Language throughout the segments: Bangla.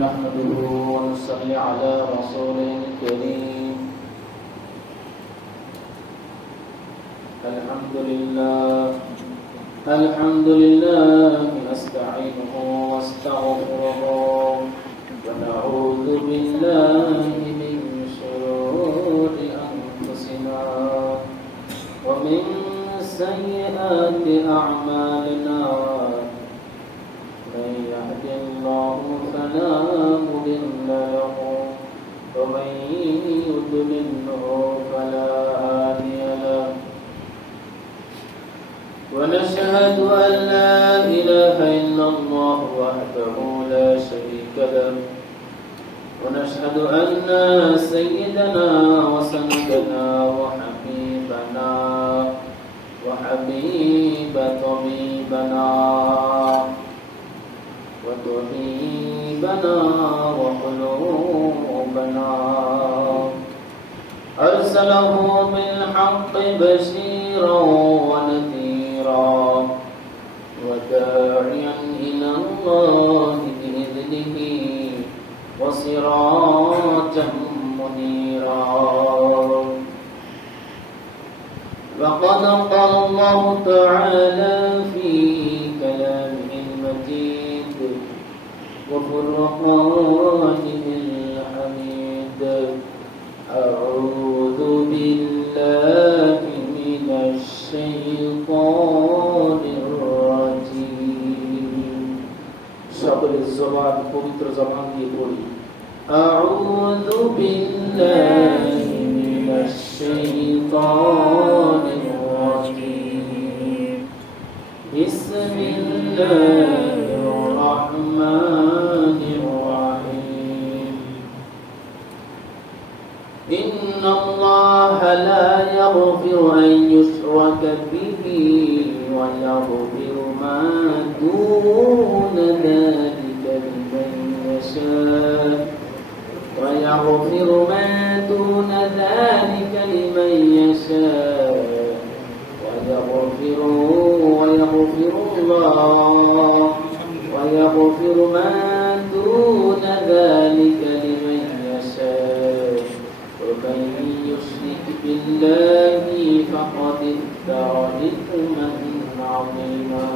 نحمده ونصلي على رسوله الكريم. الحمد لله نستعينه واستغفره ونعوذ بالله من شرور أنفسنا ومن سيئات أعمالنا. من يهد الله فلا مضل له ومن يضلله فلا هادي له. ونشهد أن لا إله إلا الله وحده لا شريك له. ونشهد أن سيدنا وسندنا وحبيبنا وحبيب طبيبنا وطبيبنا وقلوبنا أرسله بالحق بشيرا ونذيرا وداعيا إلى الله بإذنه وسراجا منيرا. وقد قال الله تعالى في كلامه المجيد وفرقانه الحميد: أعوذ بالله من الشيطان الرجيم. সকল জবান পবিত্র জবান দিয়ে পড়ি: أعوذ بالله من الشيطان الرجيم. بسم الله الرحمن الرحيم. إن الله لا يغفر أن يشرك به ويغفر ما دون ذلك لمن يشاء ويغفر ما دون ذلك لمن يشاء ويغفر ما دون ذلك لمن يشاء. ومن يشرك بالله فقد افترى إثما عظيما.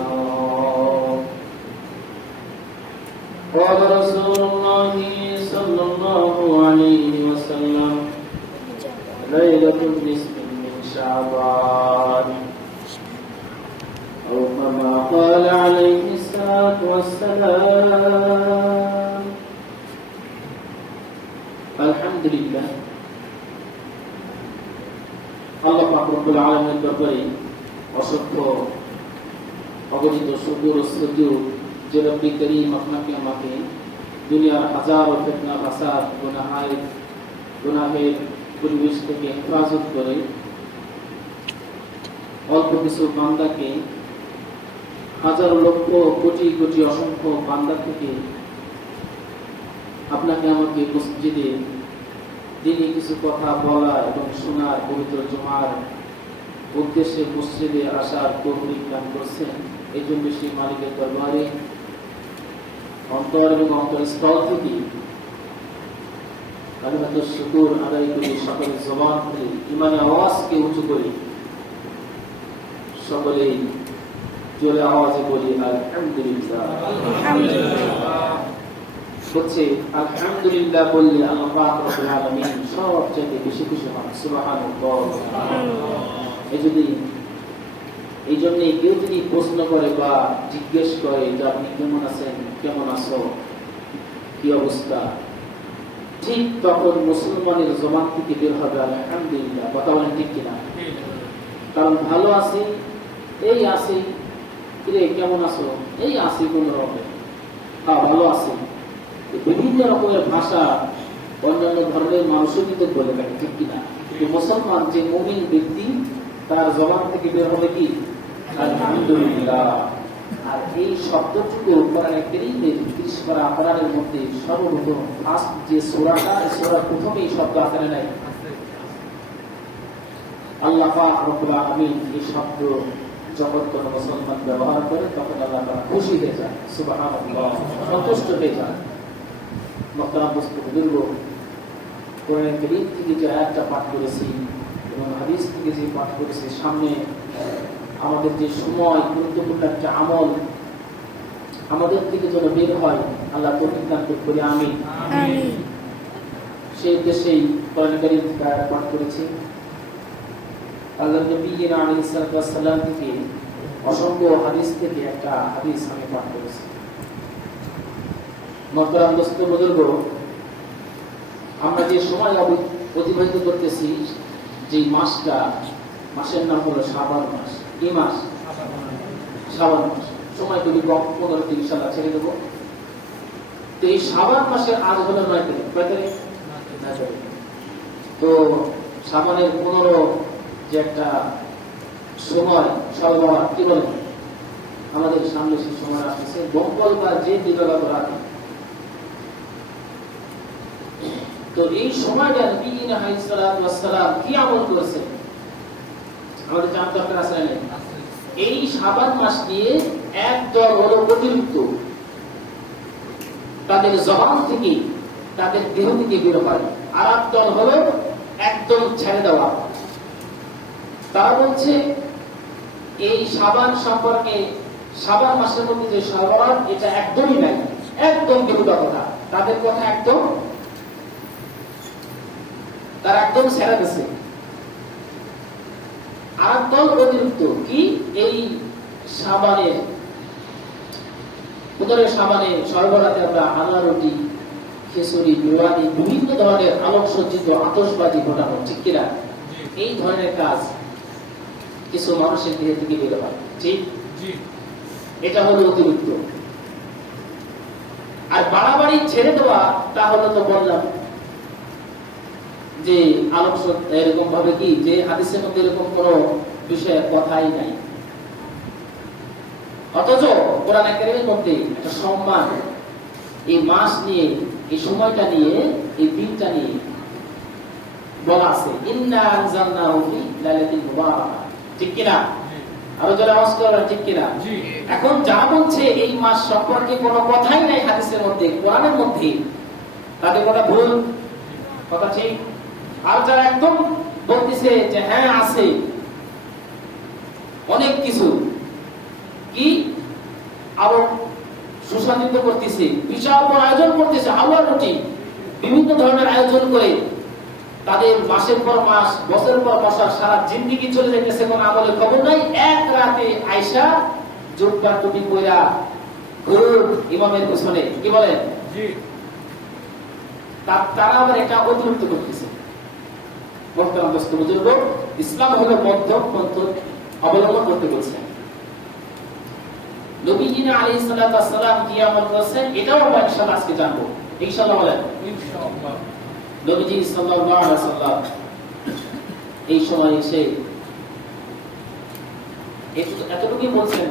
قال رسول الله صلى الله عليه وسلم: ليلة النصف من شعبان، أو كما قال عليه الصلاة والسلام. الحمد لله, আল্লাহ পাক রব্বুল আলামিনের দরবারে অসংখ্য অগণিত শুকর ও সুজুদ যে রব্বি করিম আপনাকে আমাকে দুনিয়ার হাজারো ফিতনা ফাসাদ গুনাহের পরিবেশ থেকে হেফাজত করে অল্প কিছু বান্দাকে হাজারো লক্ষ কোটি কোটি অসংখ্য বান্দা থেকে আপনাকে আমাকে মসজিদে দিনে কিছু কথা বলা এবং শোনার পবিত্র জুমার উদ্দেশ্যে মসজিদে আসার তৌফিক দান করছেন। এই জন্য সেই মালিকের দরবারে অন্তর এবং অন্তরস্থল থেকে কালিমাতুশ শুকর আদায় করি। সকলের জবান থেকে ইমানের আওয়াজকে উঁচু করি, সকলেই জোরে আওয়াজে বলি আলহামদুলিল্লাহ। হচ্ছে আলহামদুলিল্লাহ বললে আল্লাহ পাক রব্বুল আলামিন সবচেয়ে বেশি খুশি হন। সুবহানাল্লাহ। এই জন্য কেউ যদি প্রশ্ন করে বা জিজ্ঞেস করে যে আপনি কেমন আছেন, কেমন আছো, কি অবস্থা, ঠিক তখন মুসলমানের জবান থেকে বের হবে আলহামদুলিল্লাহ। কথা বলেন ঠিক কিনা? কারণ ভালো আছি, এই আছি, কিরে কেমন আছো, এই আছি কোন রকম, হ্যাঁ ভালো আছি। বিভিন্ন রকমের ভাষা অন্যান্য ধর্মের মানুষও কিন্তু বলে থাকে, ঠিক কিনা? কিন্তু মুসলমান যে মুমিন ব্যক্তি তার জবান থেকে বের হবে কি আলহামদুলিল্লাহ। আর এই শব্দটুকু কোরআনে কারীমে ৩০ পারা কোরআনের মধ্যে সর্বপ্রথম ফার্স্ট যে সূরাটা, এই সূরার প্রথমে এই শব্দ আছে নাই? আল্লাহ পাক রব্বুল আলামিন এই শব্দ যখন কোন মুসলমান ব্যবহার করে তখন আল্লাহ তাআলা খুশি হয়ে যায়, সুবহানাল্লাহ, সন্তুষ্ট হয়ে যায়। মোহতারাম বুজুর্গ, কোরআন কারীম থেকে যে আয়াতটা পাঠ করেছি এবং হাদিস থেকে যে পাঠ করেছি, সামনে আমাদের যে সময় গুরুত্বপূর্ণ একটা আমল আমাদের থেকে যেন বের হয়, আল্লাহ তৌফিক দান করি, আমিন। সেই উদ্দেশ্যেই কোরআন কারীম থেকে আয়াত পাঠ করেছি। আল্লাহর নবী আলাইহিস সালাম থেকে অসংখ্য হাদিস থেকে একটা হাদিস আমি পাঠ করেছি। মোহতারাম দোস্ত বুজুর্গ, আমরা যে সময় অতিবাহিত করতেছি, যে মাসটা, মাসের নাম হলো শাবান মাস। কি মাস? শাবান মাস। সময় যদি 15 ইনশাআল্লাহ ছেড়ে দেবো। তো এই শাবান মাসের আজ হলো 9 তারিখ। কয় তারিখ? 9 তারিখ। তো শাবানের 15 যে একটা সময়, সর্ববার কি বলেন, আমাদের সামনে সেই সময় আসতেছে, মঙ্গলবার যে দিবাগত রাতে। তো এই সময়টা নবী আলাইহিস সালাম কি আমল করেছেন আমাদের জানার দরকার আছে না? এই শাবান মাস নিয়ে একদল হলো অতিরিক্ত, তাদের জবান থেকে, তাদের দেহ থেকে বের হয়, আর একদল হলো একদম ছেড়ে দেওয়া। তারা বলছে এই শাবান সম্পর্কে, শাবান মাসের মধ্যে যে শাবান, এটা একদমই নাই, একদম বিরোধী কথা। তাদের কথা একদম, তারা একদম ছেড়ে দিয়েছে। আর দল অতিরিক্ত কি, এই শাবানের 15 শাবানে সর্বরাতে আমরা আনা রুটি, খিচুড়ি, বিরিয়ানি, বিভিন্ন ধরনের আলোকসজ্জিত আতশবাজি ঘটানো, ঠিক কিনা? এই ধরনের কাজ কিছু মানুষের দেহ থেকে বের হয়, ঠিক? এটা হলো অতিরিক্ত। আর বাড়াবাড়ি ছেড়ে দেওয়া, তা হলো তো বললাম যে আলোকসজ্জা, এরকম ভাবে কি যে হাদিসের মধ্যে এরকম কোন বিষয়ে কথাই নাই, অথচ কোরআন কারীমের মধ্যে একটা সম্মান এই মাস নিয়ে, এই সময়টা নিয়ে, এই দিনটা নিয়ে বলা আছে, ইন্না আনজালনাহু ফি লাইলাতিল মুবারাকাহ, ঠিক কিনা? আরো যারা আওয়াজ করেন, ঠিক কিনা? এখন যারা বলছে এই মাস সম্পর্কে কোনো কথাই নাই হাদিসের মধ্যে, কোরআনের মধ্যে, তাদের কথা ভুল, কথা ঠিক। আর যারা একদম বলতেছে যে হ্যাঁ আছে অনেক কিছু, কি আরো সুসজ্জিত করতেছে, বিশাল বড় আয়োজন করতেছে, হাওয়ার রুটি, বিভিন্ন ধরনের আয়োজন করে তাদের মাসের পর মাস, বছরের পর বছর, সারা জিন্দেগি চলে যাইতেছে, কোন আমলের খবর নাই। এক রাতে আয়েশা জুব্বা টুপি পরা ইমামের পিছনে, কি বলেন, তারা আবার এটা অতিরিক্ত করতেছে। মোহতারাম দোস্ত বুজুর্গ, ইসলাম হলো মধ্যম পন্থ অবলম্বন করতে বলছেন। নবী আলাইহিস সালাম কি আমল করেছেন, এটাও আমরা ইনশাআল্লাহ আজকে জানবো। ইনশাআল্লাহ বলেন, ইনশাআল্লাহ। নবীজি সাল্লাল্লাহু আলাইহি ওয়াসাল্লাম এই সময় এসে এতটুকুই বলছেন,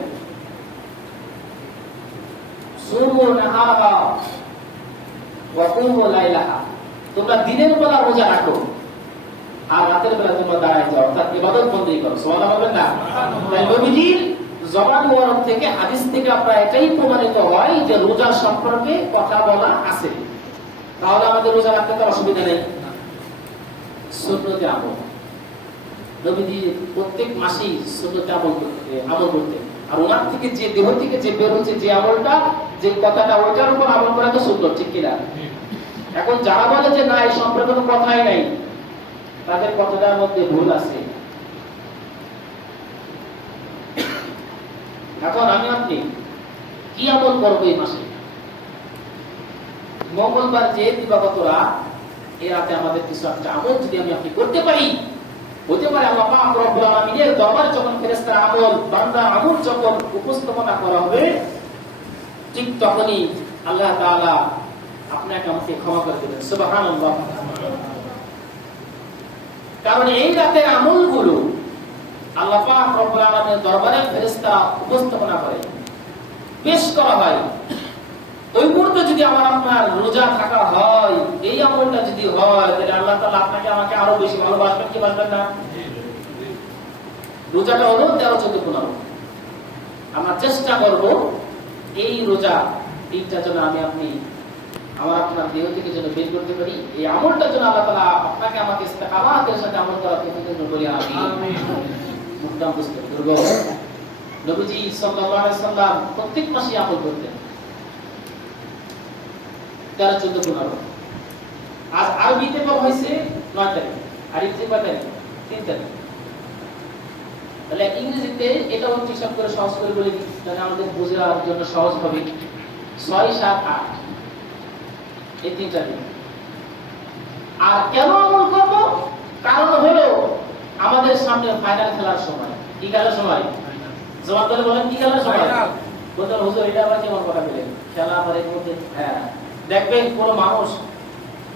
সুমু নাহারা ওয়া কুমু লাইলাহা, তোমরা দিনের বেলা রোজা রাখো আর রাতের বেলা তোমরা দাঁড়ায় যাও, অর্থাৎ ইবাদত বন্দেগী করো। সুবহানাল্লাহ বলবেন না? তাই নবীজির জবান মোবারক থেকে, হাদিস থেকে আপনারা এটাই প্রমাণিত হয় যে রোজা সম্পর্কে কথা বলা আছে। তাহলে আমাদের রোজা রাখতে তো অসুবিধা নেই। সুন্নতে আমল, নবীজি প্রত্যেক মাসেই সুন্নতে আমল করতেন। আর ওনার থেকে যে দেহ থেকে যে বের হচ্ছে যে আমলটা, যে কথাটা, ওইটার উপর আমল করা তো সুন্নত, ঠিক কিনা? এখন যারা বলে যে না এই সম্পর্কে কোনো কথাই নাই, তাদের কথাটার মধ্যে ভুল আছে। এখন আমি আপনি কি আমল করবো এই মাসে? মঙ্গলবার যে দিবাগত রাত, এই রাতে আমাদের কিছু একটা আমল যদি আমি আপনি করতে পারি, হতে পারে আল্লাহ পাক রব্বুল আলামিনের দরবারে যখন ফেরেশতার আমল, বান্দার আমল যখন উপস্থাপনা করা হবে, ঠিক তখনই আল্লাহ তাআলা আপনাকে আমাকে ক্ষমা করে দেবেন। সুবহানাল্লাহ। কারণ এই রাতের আমলগুলো আল্লাহ পাক রব্বুল আলামিনের দরবারে ফেরেশতারা উপস্থাপনা করে, পেশ করা হয়। ওই মুহূর্তে যদি আমার আপনার রোজা থাকা হয়, এই আমলটা যদি হয়, তাহলে আল্লাহ তাআলা আপনাকে আমাকে আরো বেশি ভালোবাসবেন, কি বাসবেন না? রোজাটা হলো 13-14-15। আমরা চেষ্টা করব এই রোজা দিনটা যেন আমি আপনি আমার আপনার দেহ থেকে যেন বের করতে পারি, এই আমলটার জন্য আল্লাহ তাআলা আপনাকে আমাকে ইস্তেকামাতের সাথে আমল করার তৌফিক দান করি। আমিন। মুকদ্দাম বুঝতে দুর্বল নবীজি সাল্লাল্লাহু আলাইহি সাল্লাম প্রত্যেক মাসে আমল করতেন 13, 14, 15। আজ আরবিতে কবে হয়েছে? 9 তারিখ। আর ইংরেজিতে কয় তারিখ? 3 তারিখ। তাহলে ইংরেজিতে এটা হিসাব করে সহজ করে বলে দিই, তাহলে আমাদের বোঝার জন্য সহজ হবে। 6, 7, 8 এই 3টা দিন। আর কেন আমল করব? কারণ হলো আমাদের সামনে ফাইনাল খেলার সময়। কি খেলার সময়? জবাব করে বলেন, কি খেলার সময়? বলতেন হুজুর এটা আবার কেমন কথা বলেন? খেলা আমার এর মধ্যে, হ্যাঁ দেখবেন কোন মানুষ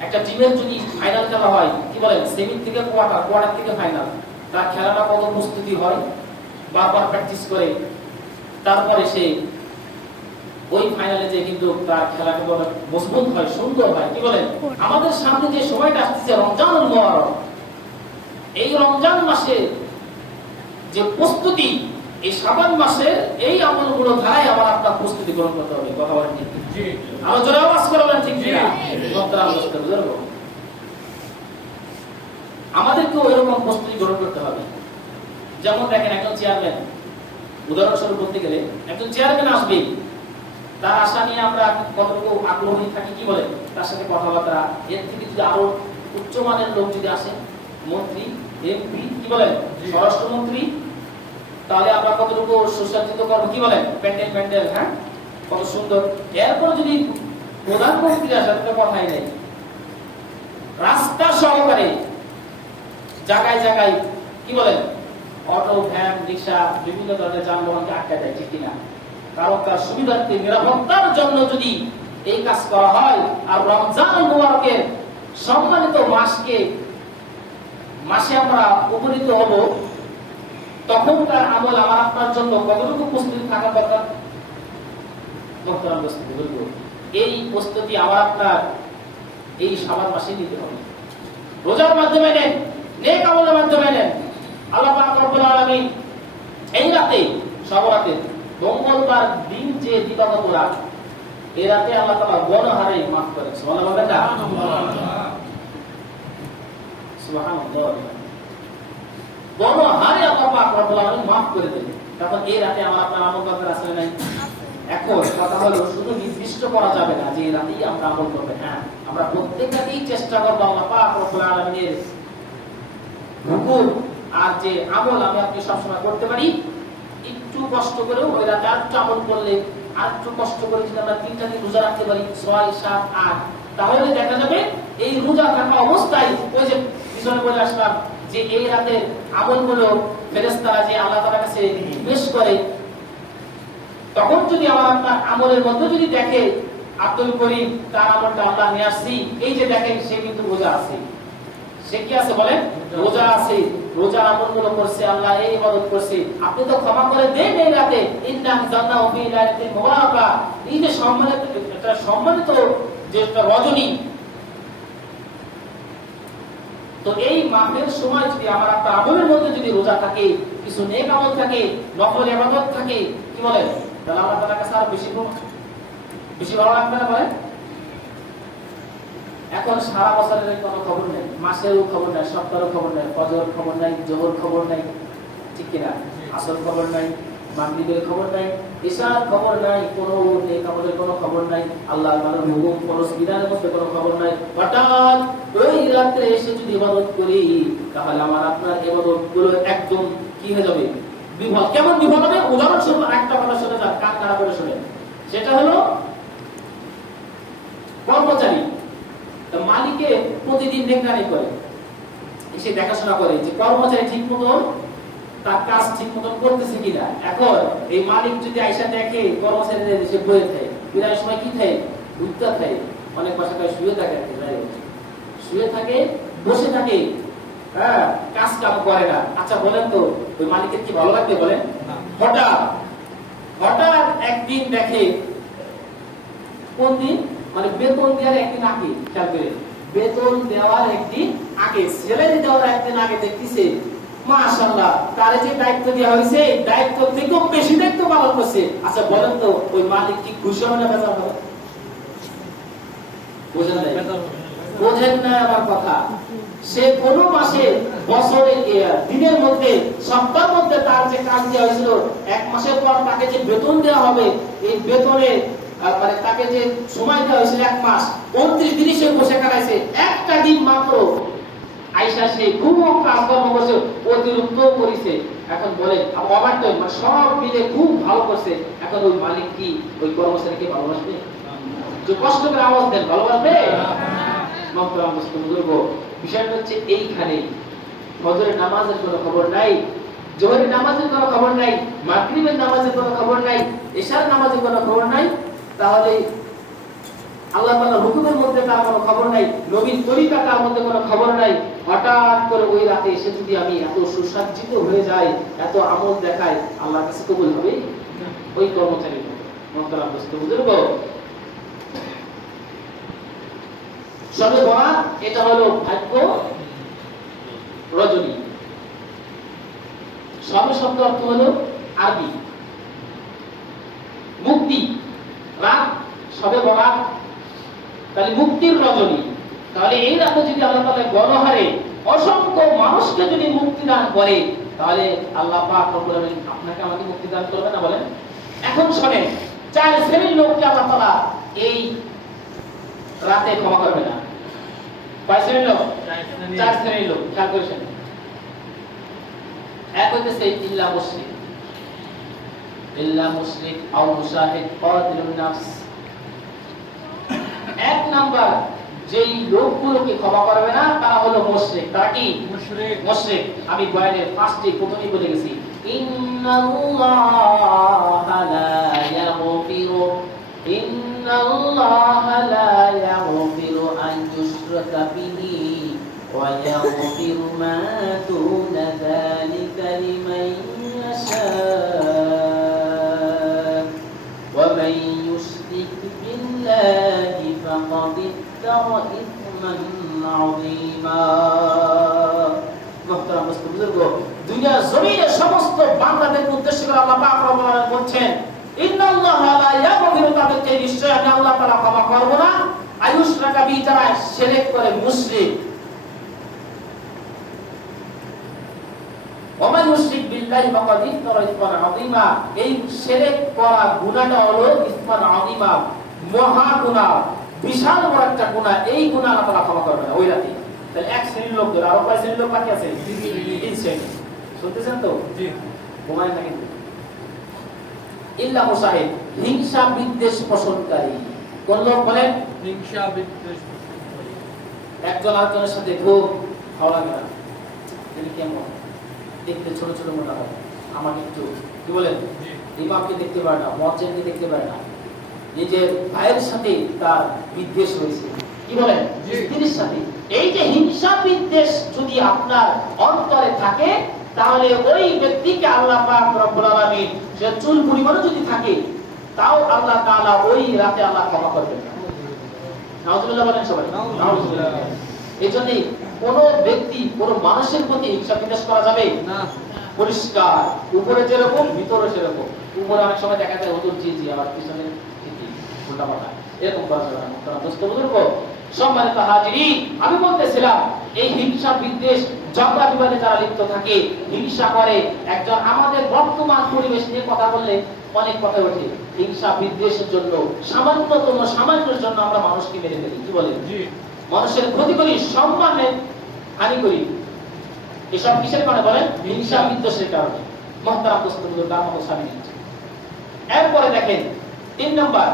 একটা টিমের যদি ফাইনাল খেলা হয়, কি বলেন সেমি থেকে কোয়ার্টার, কোয়ার্টার থেকে ফাইনাল, তার খেলাটা কত প্রস্তুতি হয়, বারবার প্র্যাকটিস করে তারপরে সে ওই ফাইনালে যে কিন্তু তার খেলাটা বড় মজবুত হয়, সুন্দর হয়। কি বলেন? আমাদের সামনে যে সময়টা আসছে রমজানুল মুবারক, এই রমজান মাসে যে প্রস্তুতি, এই শাবান মাসে এই আমলগুলো ধারায় আমার আপনার প্রস্তুতি গ্রহণ করতে হবে। কথা বলেন ঠিক? জি। আমরা জোরে আওয়াজ করে বলেন ঠিক কি না? আমাদেরকেও এরকম প্রস্তুতি গ্রহণ করতে হবে। যেমন দেখেন একজন চেয়ারম্যান, উদাহরণস্বরূপ বলতে গেলে একজন চেয়ারম্যান আসবে, তার আশা নিয়ে আমরা কতটুকু আগ্রহী থাকি, কি বলে তার সাথে কথাবার্তা। এর থেকে যদি আরো উচ্চমানের লোক যদি আসে, মন্ত্রী, এমপি, কি বলেন স্বরাষ্ট্রমন্ত্রী, তাহলে আমরা কতটুকু সুসজ্জিত করবো, কি বলেন প্যান্ডেল প্যান্ডেল, হ্যাঁ কত সুন্দর। এরপর যদি প্রধানমন্ত্রী আসে, তো কথাই নেই, রাস্তা সহকারে জায়গায় জায়গায় কি বলেন অটো, ভ্যান, রিক্সা, বিভিন্ন ধরনের যানবাহনকে আটকায় দেয়, ঠিক কিনা? কারণ তার সুবিধার্থে, নিরাপত্তার জন্য যদি এই কাজ করা হয়, আর রমজান মুবারকের সম্মানিত মাসে আমরা উপনীত হব, তখন তার আমল আমার আপনার জন্য কতটুকু প্রস্তুতি থাকা দরকার? এই প্রস্তুতি আমার আপনার এই শাবান মাসে নিতে হবে। রোজার মাধ্যমে নেন, নেক আমলের মাধ্যমে নেন। আল্লাহ পাক রব্বুল আলামিন এই রাতে, সবরাতে, মঙ্গলবার দিন যে দিবাগত রাত, এই রাতে আল্লাহ তাআলা গুনাহহারে মাফ করেন। সুবহানাল্লাহ। সুবহানাল্লাহ। গুনাহহারে আল্লাহ পাক রব্বুল আলামিন মাফ করে দেন। তখন এই রাতে আমার আপনার আমল করার আসলে নাই। এখন কথা হলো, শুধু নির্দিষ্ট করা যাবে না যে এই রাতেই আমরা আমল করব। হ্যাঁ, আমরা প্রত্যেক রাতেই চেষ্টা করব আল্লাহ পাক রব্বুল আলামিনের হুকুম আর যে আমল আমি আপনি সবসময় করতে পারি, একটু কষ্ট করেও ওই রাতে আরেকটু আমল করলে, আরেকটু কষ্ট করে যদি আমরা 3টা দিন রোজা রাখতে পারি, 6, 7, 8, তাহলে দেখা যাবে এই রোজা থাকা অবস্থায়, ওই যে পিছনে বলে আসলাম যে এই রাতের আমলগুলো ফেরেশতারা যে আল্লাহ তাআলার কাছে পেশ করে, তখন যদি আমার আপনার আমলের মধ্যে যদি দেখে আব্দুল করিম তার আমলটা আল্লাহ নিয়ে আসছি, এই যে দেখেন সে কিন্তু রোজা আছে, সে কি আছে বলেন? রোজা আছে, রোজার আমলগুলো করছে, আল্লাহ এই ইবাদত করছে, আপনি তো ক্ষমা করে দেন এই রাতে। ইন্না জান্নাহু ফি লাইলাতিন মুবারাকা, এই যে সম্মানিত, একটা সম্মানিত যে একটা রজনী, তো এই মাসের সময় যদি আমার আপনার আমলের মধ্যে যদি রোজা থাকে, কিছু নেক আমল থাকে, নফল ইবাদত থাকে, কি বলেন, তাহলে আল্লাহ তাআলার কাছে আরো বেশি ভালো লাগবে না বলেন? এখন সারা বছরের কোনো খবর নেই, মাসেরও খবর নাই, সপ্তাহের খবর নাই, ফজর খবর নাই, জোহর খবর নাই, ঠিক কিনা? আসর খবর নাই, মাগরিবের খবর নাই, ইশার খবর নাই, কোনো নেক আমলের কোনো খবর নাই, আল্লাহর মানের হুকুম ফরজ বিধানের মধ্যে কোনো খবর নাই। হঠাৎ ওই রাতে এসে যদি ইবাদত করি, তাহলে আমার আপনার ইবাদত গুলো একদম কি হয়ে যাবে? বিফল। কেমন বিফল হবে? উদাহরণস্বরূপ একটা কথা শুনে যান, কান খাড়া করে শুনে। সেটা হলো কর্মচারী মালিকে প্রতিদিন নিগরানি করে, এসে দেখাশোনা করে যে কর্মচারী ঠিক মতন তার কাজ ঠিক মতন করতেছে কিনা। এখন এই মালিক যদি আইসা দেখে কর্মচারীদের সে বয়ে থাকে, বিদায় সময় কি থাকে? উঠতে থাকে, অনেক বাসায় শুয়ে থাকে, শুয়ে থাকে, বসে থাকে, হ্যাঁ, কাজ কাম করে না। আচ্ছা বলেন তো ওই মালিকের কি ভালো লাগবে বলেন? হঠাৎ একদিন দেখে, কোন দিন? মানে বেতন দেওয়ার একদিন আগে, খেয়াল করে, বেতন দেওয়ার একদিন আগে, স্যালারি দেওয়ার একদিন আগে দেখতেছে মাশাআল্লাহ তার যে দায়িত্ব দেওয়া হয়েছে, দায়িত্ব থেকেও বেশি দায়িত্ব পালন করছে। আচ্ছা বলেন তো ওই মালিক কি খুশি হবে না বেজার হবে? বোঝেন নাই? বোঝেন না আমার কথা। সে কোনো মাসে, বছরে, দিনের মধ্যে, সপ্তাহের মধ্যে তার যে কাজ দেওয়া হয়েছিল, এক মাসের পর তাকে যে বেতন দেওয়া হবে, এই বেতনে মানে তাকে যে সময় দেওয়া হয়েছিল 1 মাস, 29 দিনই সে বসে কাটাইছে। একটা দিন মাত্র আইসা সে খুব কাজকর্ম করছে, অতিরিক্ত করেছে। এখন বলে ওভারটাইম, মানে সব মিলে খুব ভালো করছে। এখন ওই মালিক কি ওই কর্মচারীকে ভালোবাসবে? যে কষ্ট করে আওয়াজ দেন, ভালোবাসবে? মহতরম মুসলিম বুজুর্গ, বিষয়টা হচ্ছে এইখানে ফজরের নামাজের কোনো খবর নাই, জোহরের নামাজের কোনো খবর নাই, মাগরিবের নামাজের কোনো খবর নাই, এশার নামাজের কোনো খবর নাই। তাহলে আল্লাহ তাআলার হুকুমের মধ্যে তার কোনো খবর নাই, নবীর তরিকা তার মধ্যে কোনো খবর নাই। হঠাৎ করে ওই রাতে এসে যদি আমি এত সুসজ্জিত হয়ে যাই, এত আমল দেখাই, আল্লাহর কাছে কবুল হবে? ওই কর্মচারী মহতরম মুসলিম বুজুর্গ, শবে বরাত এটা হলো ভাগ্য রজনী। শবে শব্দ অর্থ হলো আরবি মুক্তি, রাত শবে বরাত, তাহলে মুক্তির রজনী। তাহলে এই রাতে যদি আল্লাহ তাআলা গণহারে অসংখ্য মানুষকে যদি মুক্তি দান করে, তাহলে আল্লাহ পাক রব্বুল আলামিন আপনাকে আমাকে মুক্তি দান করবে না? বলেন। এখন শুনেন, 4 শ্রেণীর লোককে আল্লাহ তাআলা এই রাতে ক্ষমা করবে না। কয় শ্রেণীর লোক? 4 শ্রেণীর লোক। খেয়াল করেছেন? এক হইতেছে ইল্লা মুশরিক, ইল্লা মুশরিক আও মুশাহিদ কাতিলুন নাফস। 1 নাম্বার যেই লোকগুলোকে ক্ষমা করবে না তারা হলো মুশরিক। তারা কি? মুশরিক। আমি বয়ানের ফার্স্টে প্রথমেই বলে গেছি, ইন্নাল্লাহা লা ইয়াগফিরু, ইন্নাল্লাহা লা ইয়াগফিরু আন ইউশরাকা বিহি ওয়া ইয়াগফিরু মা দুনা যালিকা লিমান ইয়াশা ওয়া মান ইউশরিক বিল্লাহি ফাকাদ ইফতারা ইসমান আযীমা। মুহতারাম মুসলিম বুজুর্গ, দুনিয়ার জমিনে সমস্ত বান্দাদের উদ্দেশ্য করে আল্লাহ পাক রব্বুল আলামিন বলছেন, ইন্নাল্লাহা লা ইয়াগফিরু, তাদেরকে নিশ্চয় আমি আল্লাহ তাআলা ক্ষমা করব না, আয়ুশরাকা বি, যারা শিরক করে, মুশরিক। ওয়া মান ইউশরিক বিল্লাহি ফাকাদ ইফতারা ইসমান আযীমা, এই শিরক করা গুনাহটা হলো ইসমান আযীমা, মহা গুনাহ, বিশাল বড় একটা গুনাহ। এই গুনাহ আল্লাহ তাআলা ক্ষমা করবে না ওই রাতে। তাহলে 1 শ্রেণীর লোক, আর কয় শ্রেণীর লোক বাকি আছে? 3 শ্রেণী। শুনতেছেন তো? জি। ঘুমায় না কিন্তু। ইল্লা মুশাহিদ, হিংসা বিদ্বেষ পোষণকারী। কোন লোক বলেন? হিংসা বিদ্বেষ পোষণকারী। একজন আরেকজনের সাথে খুব ভালো লাগে না, তিনি কেমন দেখতে, ছোট ছোট মোটা হয়, আমাকে একটু কি বলেন, ইমামকে দেখতে পারে না, মুয়াজ্জিনকে দেখতে পারে না, নিজের ভাইয়ের সাথে তার বিদ্বেষ হয়েছে, কি বলেন, স্ত্রীর সাথে। এই যে হিংসা বিদ্বেষ যদি আপনার অন্তরে থাকে, তাহলে ওই ব্যক্তিকে আল্লাহ পাক রব্বুল আলামিন, সে চুল পরিমাণও যদি থাকে, তাও আল্লাহ তাআলা ওই রাতে আল্লাহ ক্ষমা করবেন না। নাউজুবিল্লাহ বলেন সবাই, নাউজুবিল্লাহ। এইজন্য কোন ব্যক্তি, কোন মানুষের প্রতি হিংসা বিদ্বেষ করা যাবে না। পরিষ্কার, উপরে যেরকম ভিতরে সেরকম। উপরে অনেক সময় দেখা যায় হুজুর জি জি, আবার পিছনে উল্টা পাল্টা, এরকম করা যাবে না। দোস্ত বুজুর্গ, সম্মানিত হাজিরিন, আমি বলতেছিলাম এই হিংসা বিদ্বেষ, ঝগড়া বিবাদে যারা লিপ্ত থাকে, হিংসা করে, একজন আমাদের বর্তমান পরিবেশ নিয়ে কথা বললে অনেক কথা ওঠে। হিংসা বিদ্বেষের জন্য, সামান্যের জন্য আমরা মানুষকে মেরে ফেলি, কি বলেন, মানুষের ক্ষতি করি, সম্মানের হানি করি। এসব কিসের কারণে বলেন? হিংসা বিদ্বেষের কারণে। মুহতারাম দোস্ত বুজুর্গ, তার মতো স্বামী নিচ্ছে। এরপরে দেখেন 3 নাম্বার,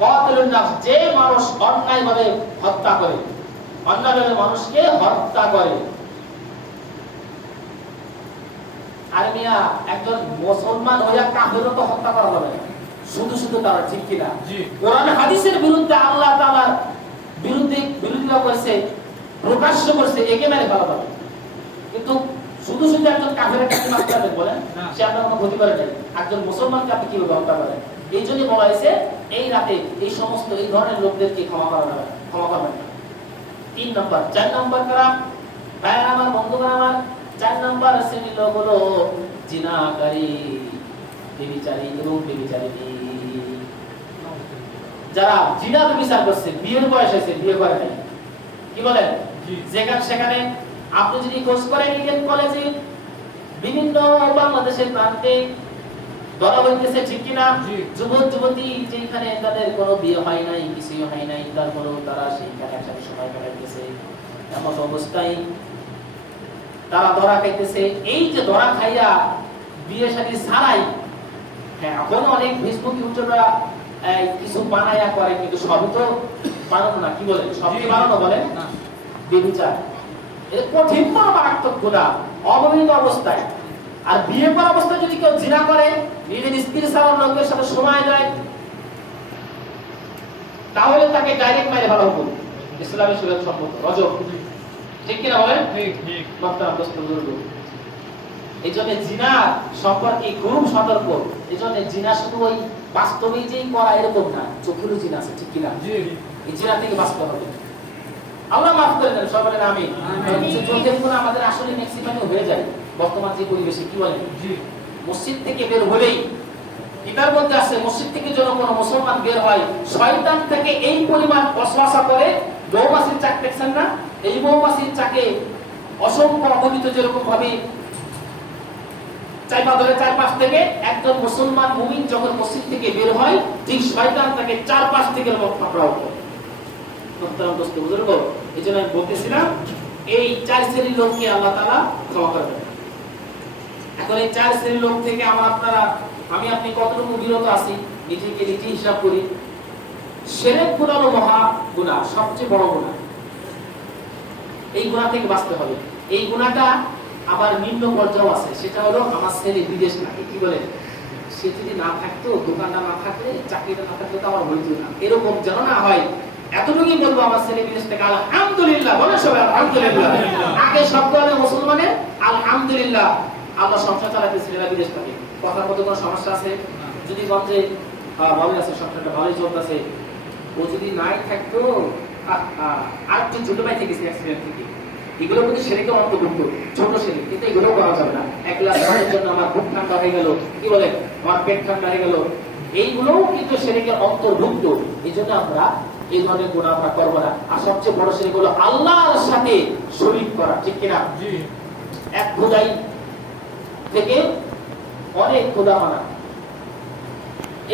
কাতিলুন নাফস, যে মানুষ অন্যায়ভাবে হত্যা করে, অন্যায়ভাবে মানুষকে হত্যা করে। আর মিয়া, একজন মুসলমান হইয়া কাফেরও তো হত্যা করা যাবে না, শুধু শুধু তারা, ঠিক কিনা? কোরআন হাদিসের বিরুদ্ধে আল্লাহ তাআলার বিরোধিতা করেছে, প্রকাশ্য করেছে, একে মেরে ফেলা যাবে। কিন্তু শুধু শুধু একজন কাফেরের কাছে মারতে হবে বলেন, সে আপনার কোনো ক্ষতি করে নাই, একজন মুসলমানকে আপনি কিভাবে হত্যা করেন? এই জন্য বলা হয়েছে এই রাতে এই সমস্ত এই ধরনের লোকদেরকে ক্ষমা করবেন না। 3 নম্বর। 4 নম্বর কারা? ভাইরা আমার, বন্ধুরা আমার, 4 নম্বর শ্রেণীর লোক হলো জিনাকারী, ব্যভিচারী এবং ব্যভিচারিণী। যারা জিনা বিচার করছে, বিয়ের বয়স হয়েছে, বিয়ে করে নাই, কি বলেন? যেখানে সেখানে আপনি যদি খোঁজ করেন ইডেন কলেজে বিভিন্ন বাংলাদেশের প্রান্তে ধরা হইতেছে, ঠিক কিনা? যুবক যুবতী যেখানে তাদের কোনো বিয়ে হয় নাই, কিছুই হয় নাই, তারপরেও তারা সেইখানে একসাথে সময় কাটাইতেছে। এমন অবস্থায় তারা ধরা খাইতেছে। এই যে ধরা খাইয়া বিয়ে শাদী ছাড়াই, হ্যাঁ এখন অনেক ফেসবুক ইউটিউবরা কিছু বানায়া করে, কিন্তু সবই তো বানানো না, কি বলেন? সবই বানানো বলেন না, বেবিচার। এর কঠিন মারাত্মক গুনাহ অবৈধ অবস্থায়। আর বিয়ে করা অবস্থায় যদি কেউ জিনা করে, নিজের স্ত্রী ছাড়া লোকের সাথে সময় দেয়, তাহলে তাকে ডাইরেক্ট মেরে ফেলা হুকুম ইসলামের শরীয়ত সম্মত রজম, ঠিক কিনা বলেন? ঠিক ঠিক। বক্তারা প্রশ্ন করব, এইজন্য জিনা সম্পর্কে খুব সতর্ক। এইজন্য জিনা শুধু ওই বাস্তবেই যেই করা এরকম না, চোখেরও জিনা আছে, ঠিক কিনা? জি। এই জিনা থেকে বাঁচতে হবে। আল্লাহ মাফ করে দেন সবাই, আমিন। চোখের গুনাহ আমাদের আসলে ম্যাক্সিমামই হয়ে যায় বর্তমান যে পরিবেশে, কি বলেন? জি। মসজিদ থেকে বের হলেই কিতাবের মধ্যে আছে, মসজিদ থেকে যখন কোনো মুসলমান বের হয়, শয়তান থেকে এই পরিমাণ ওয়াসওয়াসা করে, মৌমাছির চাক দেখছেন না? এই মৌমাছির চাকে অসংখ্য অগণিত যেরকম ভাবে চাইপা ধরে চারপাশ থেকে একজন মুসলমান মুমিন যখন মসজিদ থেকে বের হয়, ঠিক শয়তান তাকে চারপাশ থেকে পাকড়াও করে। এই জন্য আমি বলতেছিলাম, এই চার শ্রেণীর লোককে আল্লাহ তাআলা ক্ষমা করবেন। এখন এই চার শ্রেণীর লোক থেকে আমি আপনি কতটুকু বিরত আছি, নিজেকে নিজে হিসাব করি। শিরক গুনাহ হলো মহা গুনাহ, সবচেয়ে বড় গুনাহ। এই গুনাহ থেকে বাঁচতে হবে। এই গুনাহটা আবার নিম্ন পর্যায়ে আছে, সেটা হলো আমার ছেলে বিদেশ থাকে, কি বলে? সে যদি না থাকতো, দোকানটা না থাকলে, চাকরিটা না থাকলে তো আমার হইতো না, এরকম যেন না হয়। এতটুকুই বলবো, আমার ছেলে বিদেশ থেকে আলহামদুলিল্লাহ বলে সবাই আলহামদুলিল্লাহ। আগে শব্দ হলো মুসলমানের আলহামদুলিল্লাহ, আল্লাহ সংসার চালাতে ছেলেরা বিদেশ থাকে। কথার মধ্যে কোনো সমস্যা আছে? যদি বলছে ভালো আছে, সংসারটা ভালোই চলতেছে, ও যদি নাই থাকতো, আর একটু ছোট ভাই থেকে অ্যাক্সিডেন্ট থেকে, এগুলো কিন্তু সেরেকে অন্তর্ভুক্ত, ছোট সেরে, কিন্তু এগুলো করা যাবে না। এক গ্লাস পানির জন্য আমার বুক ঠান্ডা হয়ে গেল, কি বলে? আমার পেট ঠান্ডা হয়ে গেল, এইগুলোও কিন্তু সেরেকে অন্তর্ভুক্ত। এই জন্য আমরা এই ধরনের গুনাহ আমরা করবো না। আর সবচেয়ে বড় শিরক হলো আল্লাহর সাথে শরীক করা, ঠিক কিনা? জি। এক খোদাই থেকে অনেক খোদা মানা,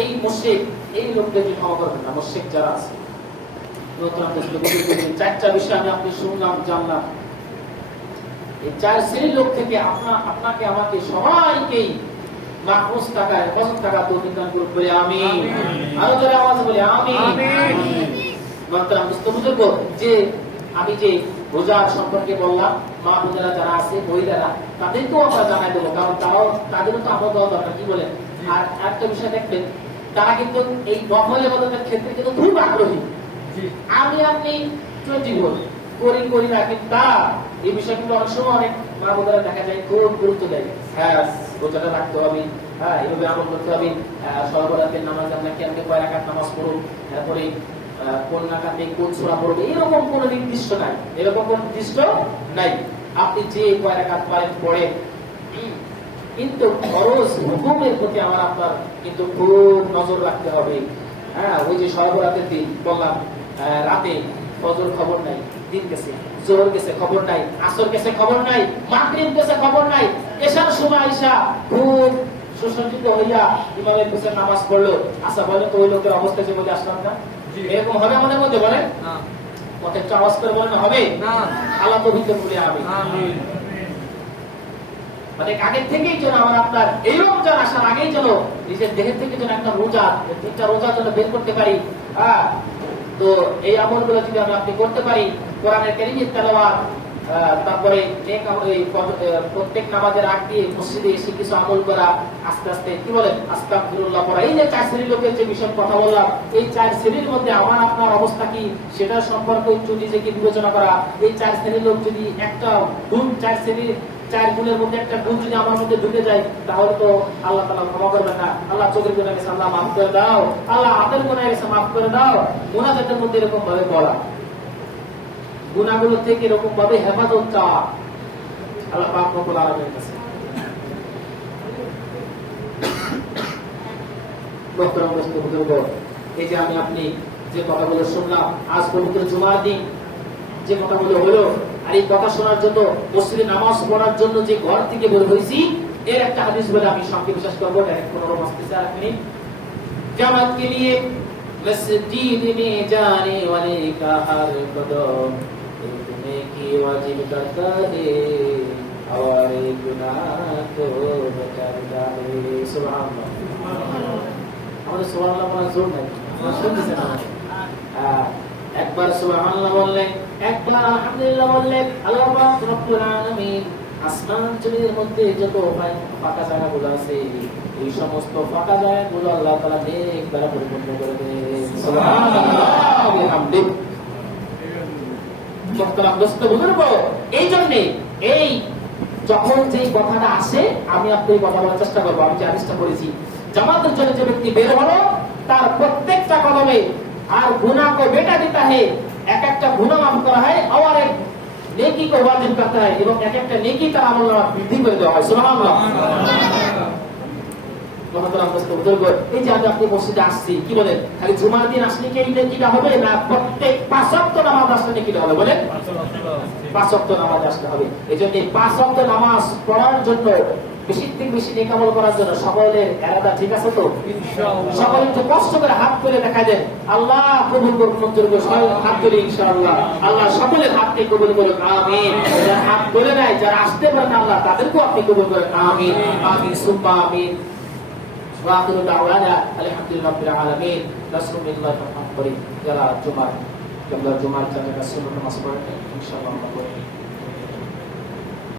এই মুশরিক, এই লোকদেরকে ক্ষমা করবেন না। মুশরিক যারা আছে, চারটা বিষয় আমি আপনি শুনলাম, জানলাম। এই চার শ্রেণীর লোক থেকে আপনাকে আমাকে সবাইকেই মাহফুজ থাকা, হেফাজত থাকা তৌফিক দান করুন, বলে আমিন। আরো যারা আওয়াজ বলে আমিন। যে আমি যে রোজার সম্পর্কে বললাম, মা বোনেরা যারা আছে, মহিলারা, তাদেরকেও আমরা জানাই দেবো, কারণ তাদেরও তো আমল দেওয়া দরকার, কি বলেন? আর একটা বিষয় দেখবেন, তারা কিন্তু এই নফল ইবাদতের ক্ষেত্রে কিন্তু খুব আগ্রহী। আমি আপনি 24 করি না, কিন্তু তারা এই বিষয়গুলো অনেক সময় অনেক মা বোনেরা দেখা যায় খুব গুরুত্ব দেয়। হ্যাঁ, রোজাটা রাখতে হবে, হ্যাঁ এইভাবে আমল করতে হবে, সর্বরাতের নামাজ আপনাকে কয় রাকাত নামাজ পড়ুন, তারপরে কোন রাকাতে কোন সূরা পড়বে, এরকম কোন নির্দিষ্ট নাই, এরকম কোন নির্দিষ্ট নাই। আপনি যে কয় রাকাত পারেন পড়েন, কিন্তু ফরজ হুকুমের প্রতি আমার আপনার কিন্তু খুব নজর রাখতে হবে। হ্যাঁ, ওই যে সর্বরাতের দিন বললাম, রাতে ফজর খবর নাই, দিন গেছে, জোহর গেছে খবর নাই, আসর গেছে খবর নাই, মাগরিব গেছে খবর নাই, এশার সময় আইসা খুব সুসজ্জিত হইয়া ইমামের পিছনে নামাজ পড়লো। আচ্ছা বলেন তো, ওই লোকের অবস্থা যে মধ্যে আসলাম না, এরকম হবে আমাদের মধ্যে? বলেন পথে একটু আওয়াজ করে বলেন, হবে না? আল্লাহ পবিত্র বলে আমিন। মানে আগের থেকেই যেন আমরা আপনার এই রমজান আসার আগেই যেন নিজের দেহের থেকে যেন একটা রোজা, 3টা রোজা যেন বের করতে পারি। তো এই আমলগুলো যদি আমরা আপনি করতে পারি, কোরআনের কারীমের তেলাওয়াত, তারপরে প্রত্যেক নামাজের আগ দিয়ে মসজিদে এসে কিছু আমল করা, আস্তে আস্তে কি বলেন আস্তাগফিরুল্লাহ পড়া, এই যে 4 শ্রেণীর লোকের যে বিষয় কথা বললাম, এই 4 শ্রেণীর মধ্যে আমার আপনার অবস্থা কি সেটা সম্পর্কে একটু নিজেকে বিবেচনা করা। এই 4 শ্রেণীর লোক যদি একটা গুণ, 4 শ্রেণীর 4 গুণের মধ্যে একটা গুণ যদি আমার মধ্যে ঢুকে যায়, তাহলে তো আল্লাহ তাআলা ক্ষমা করবেন না। আল্লাহ চোখের গুনাহ গেছে আল্লাহ মাফ করে দাও, আল্লাহ হাতের গুনাহ গেছে মাফ করে দাও। মুনাজাতের মধ্যে এরকম ভাবে বলা, গুনাহগুলো থেকে এরকম ভাবে হেফাজত চাওয়া আল্লাহ পাক রব্বুল আলামিনের কাছে। বক্তব্য এই যে আমি আপনি যে কথাগুলো শুনলাম, আজ পবিত্র জুমার দিন যে কথাগুলো হলো, আর এই কথা শোনার জন্য, মসজিদে নামাজ পড়ার জন্য যে ঘর থেকে বের হয়েছি, এর একটা হাদিস বলে আমি সংক্ষেপে শেষ করবো। ডাইরেক্ট 15 আসতেছে আর এক মিনিট। জামাত के लिए मस्जिद में जाने वाले का हर कदम एक नेकी वाजिब करता है और एक गुनाह को बचाता है। सुभान अल्लाह। আমাদের সুবহানাল্লাহ বলার জোর নাই, শুনতেছেন না? একবার সুবহানাল্লাহ বললেন, একবার আলহামদুলিল্লাহ বললেন। আল্লাহ পাক রব্বুল আলামিন আসমান জমিনের মধ্যে যত ফাঁকা জায়গাগুলো আছে, এই সমস্ত ফাঁকা জায়গাগুলো আল্লাহ তাআলা নেক দ্বারা পরিপূর্ণ করে দেন। সুবহানাল্লাহ ওয়া বিহামদিহি। মুহতারাম দোস্ত বুজুর্গ, এই জন্য এই যখন যে কথাটা আসে, আমি আপনাকে কথা বলার চেষ্টা করবো। আমি যে হাদিসটা করেছি, জামাতের জন্য যে ব্যক্তি বের হলো, তার প্রত্যেকটা কদমে আর গুনাহ কো বেটা দিতা है, এক একটা গুনাহ মাফ করা হয়, আর এক নেকি কো ওয়াজিব করতা है, এবং এক একটা নেকি তার আমলনামা বৃদ্ধি করে দেওয়া হয়। সুবহানাল্লাহ। মহতরম দোস্ত বুজুর্গ, এই যে আপনি মসজিদে আসছি, কি বলেন খালি জুমার দিন আসলে কি এই নেকিটা হবে, না প্রত্যেক 5 ওয়াক্ত নামাজ আসলে নেকিটা হবে? বলেন 5 ওয়াক্ত নামাজ আসতে হবে। এজন্য 5 ওয়াক্ত নামাজ পড়ার জন্য, বেশি থেকে বেশি নেক আমল করার জন্য সকলের এরাদা ঠিক আছে তো? ইনশাআল্লাহ। সকলে একটু কষ্ট করে হাত তুলে দেখা দেন, আল্লাহ কবুল করুন। মঞ্জুর করে সবাই হাত তুলে ইনশাআল্লাহ। আল্লাহ সকলের হাতকে কবুল করুন, আমিন। যারা হাত তুলে নাই, যারা আসতে পারেন আল্লাহ তাদেরকেও আপনি কবুল করেন, আমিন আমিন সুম্মা আমিন। ওয়াখিরু দাওয়ানা আলহামদুলিল্লাহি রাব্বিল আলামিন। রাসূলুল্লাহ সাল্লাল্লাহু আলাইহি ওয়া সাল্লাম যারা জুমার জায়গায় সুন্নাত নামাজ পড়েন ইনশাআল্লাহ আমরা পড়ি।